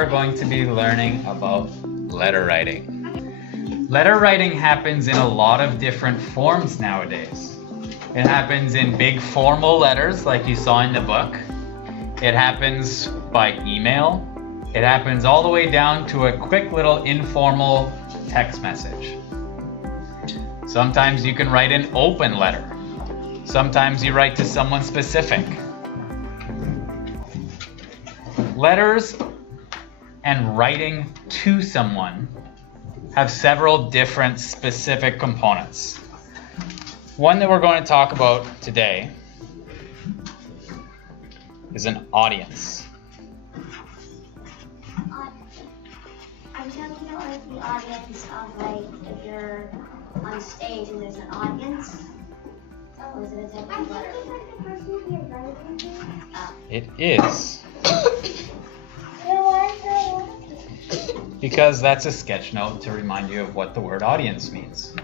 are going to be learning about letter writing. Letter writing happens in a lot of different forms nowadays. It happens in big formal letters like you saw in the book. It happens by email. It happens all the way down to a quick little informal text message. Sometimes you can write an open letter. Sometimes you write to someone specific. Letters and writing to someone have several different specific components. One that we're going to talk about today is an audience. I'm talking about like the audience of like if you're on stage and there's an audience. Or is it a type of letter? It is. Because that's a sketch note to remind you of what the word audience means.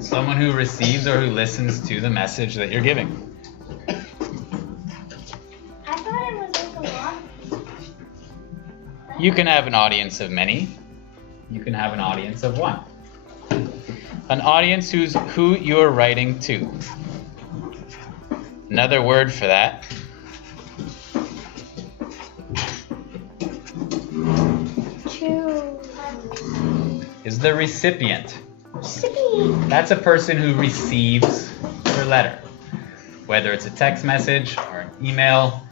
Someone who receives or who listens to the message that you're giving. I thought it was like a lot. You can have an audience of many. You can have an audience of one. An audience who you're writing to. Another word for that is the recipient. That's a person who receives your letter. Whether it's a text message or an email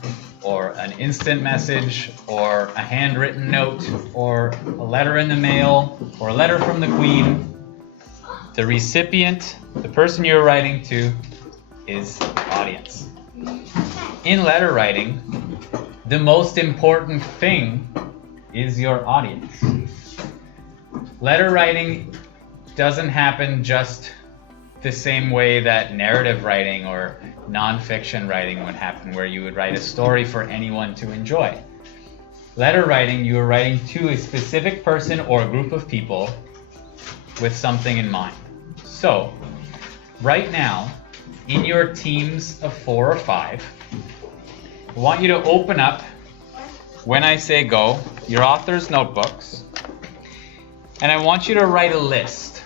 or an instant message or a handwritten note or a letter in the mail or a letter from the Queen, the recipient, the person you're writing to, is the audience. In letter writing, the most important thing is your audience. Letter writing doesn't happen just the same way that narrative writing or nonfiction writing would happen, where you would write a story for anyone to enjoy. Letter writing, you are writing to a specific person or a group of people with something in mind. So, right now, in your teams of 4 or 5, I want you to open up, when I say go, your author's notebooks, and I want you to write a list.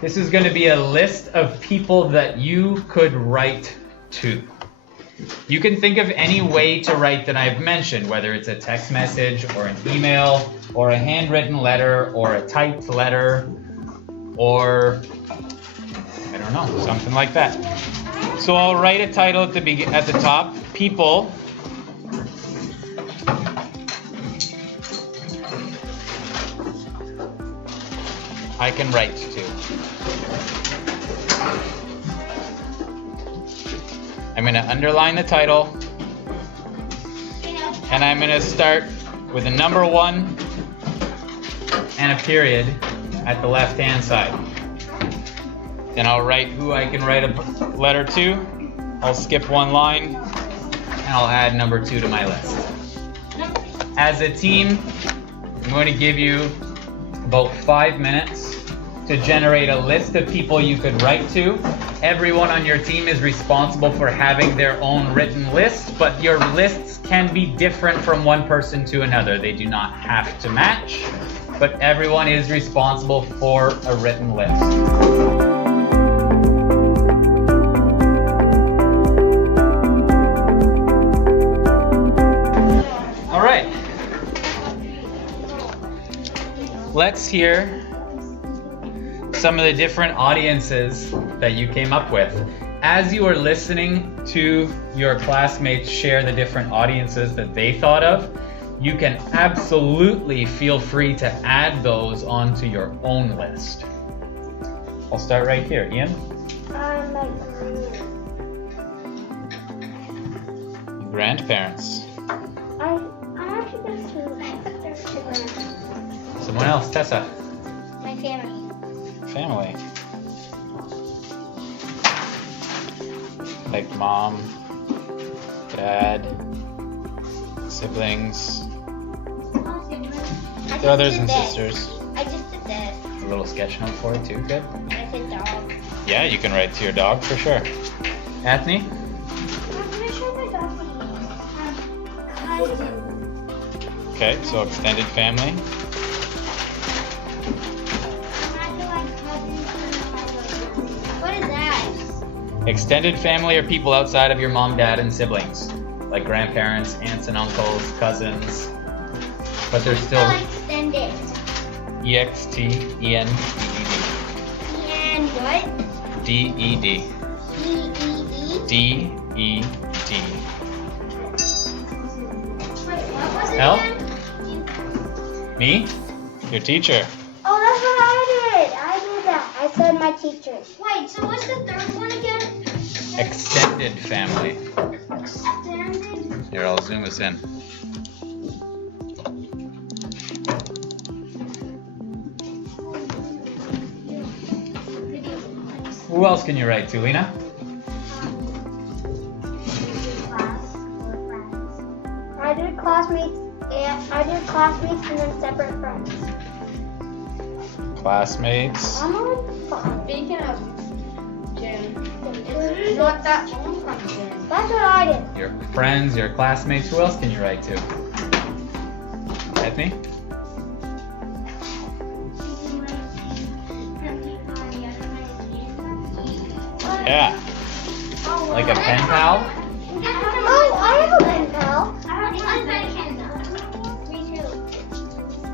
This is going to be a list of people that you could write to. You can think of any way to write that I've mentioned, whether it's a text message or an email or a handwritten letter or a typed letter or, I don't know, something like that. So I'll write a title at the top, people I can write to. I'm going to underline the title, and I'm going to start with a number 1 and a period at the left-hand side. Then I'll write who I can write a letter to. I'll skip 1 line, and I'll add number 2 to my list. As a team, I'm going to give you about 5 minutes to generate a list of people you could write to. Everyone on your team is responsible for having their own written list, but your lists can be different from one person to another. They do not have to match, but everyone is responsible for a written list. All right. Let's hear some of the different audiences that you came up with. As you are listening to your classmates share the different audiences that they thought of, you can absolutely feel free to add those onto your own list. I'll start right here. Ian? Grandparents. I actually just Someone else. Tessa? my family. Family. Like mom, dad, siblings, brothers and sisters. I just did this. A little sketch note for it too, good? I said dog. Yeah, you can write to your dog for sure. Anthony? I'm gonna show my dog. Cousin. Okay, so extended family. What is that? Extended family are people outside of your mom, dad, and siblings, like grandparents, aunts and uncles, cousins. But they're still extended. EXTENDED. And what? DED. DED. DED. Wait, what was it L? again? Me? Your teacher. Oh, that's what I did. I did that. I said my teacher. Wait, so what's the third one again? Extended family. Extended. Here, I'll zoom us in. Who else can you write to, Lena? Class or friends. I did classmates and then separate friends. Classmates. I'm on fun. Speaking of Jim, it's not that long from Jim. That's what I did. Your friends, your classmates. Who else can you write to? Ethne? Yeah. Like a pen pal? Oh, I have a pen pal.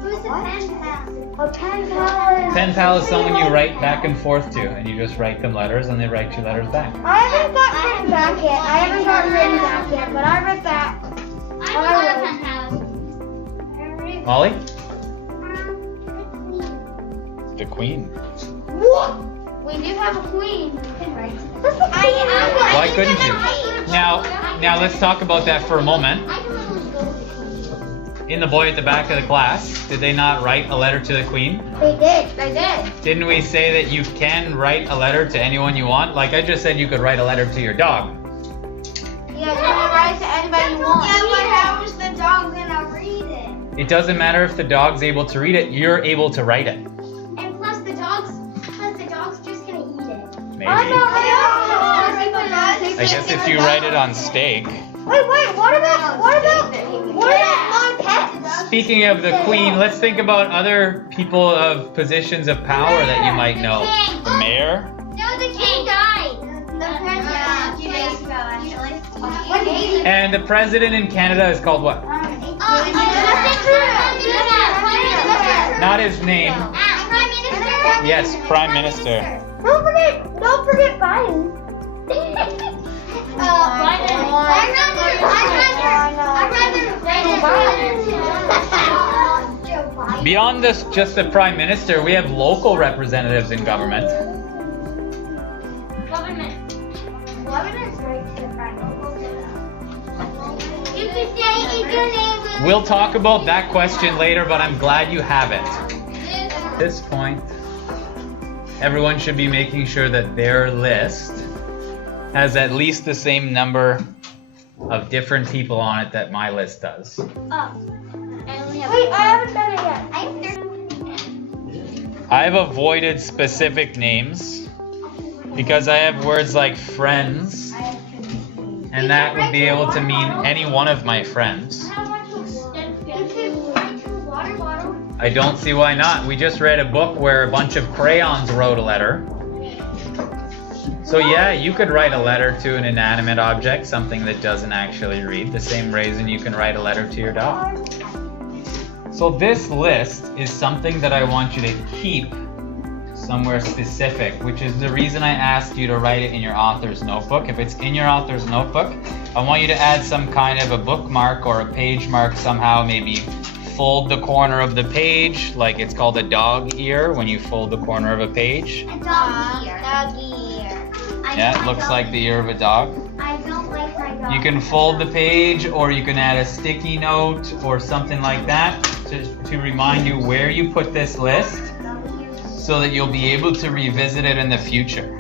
Who's a pen pal? A pen pal is... Pen pal is someone you write back and forth to, and you just write them letters, and they write you letters back. I haven't gotten written back yet. I haven't gotten written back yet, but I read back. I have a lot of pen pals. Molly? The Queen. What? We do have a queen. Why couldn't you? Now let's talk about that for a moment. In the boy at the back of the class, did they not write a letter to the Queen? They did. They did. Didn't we say that you can write a letter to anyone you want? Like I just said, you could write a letter to your dog. Yeah, you can write it to anybody you want. Yeah, but how is the dog gonna read it? It doesn't matter if the dog's able to read it, you're able to write it. And plus the dog's just gonna eat it. Maybe. I guess if you write it on steak. Wait, what about my pets? Speaking of the Queen, let's think about other people of positions of power that you might know. The mayor? No, the king died. The president. And the president in Canada is called what? Not his name. Prime Minister. Yes, Prime Minister. Don't forget Biden. Beyond this, just the Prime Minister, we have local representatives in government. We'll talk about that question later, but I'm glad you have it. At this point, everyone should be making sure that their list has at least the same number of different people on it that my list does. Wait, I haven't done it yet. I've avoided specific names because I have words like friends, and that would be able to mean any one of my friends. I don't see why not. We just read a book where a bunch of crayons wrote a letter. So yeah, you could write a letter to an inanimate object, something that doesn't actually read, the same reason you can write a letter to your dog. So this list is something that I want you to keep somewhere specific, which is the reason I asked you to write it in your author's notebook. If it's in your author's notebook, I want you to add some kind of a bookmark or a page mark somehow, maybe fold the corner of the page, like it's called a dog ear when you fold the corner of a page. A dog ear. Yeah, it looks like the ear of a dog. I don't like my dog. You can fold the page, or you can add a sticky note or something like that to remind you where you put this list so that you'll be able to revisit it in the future.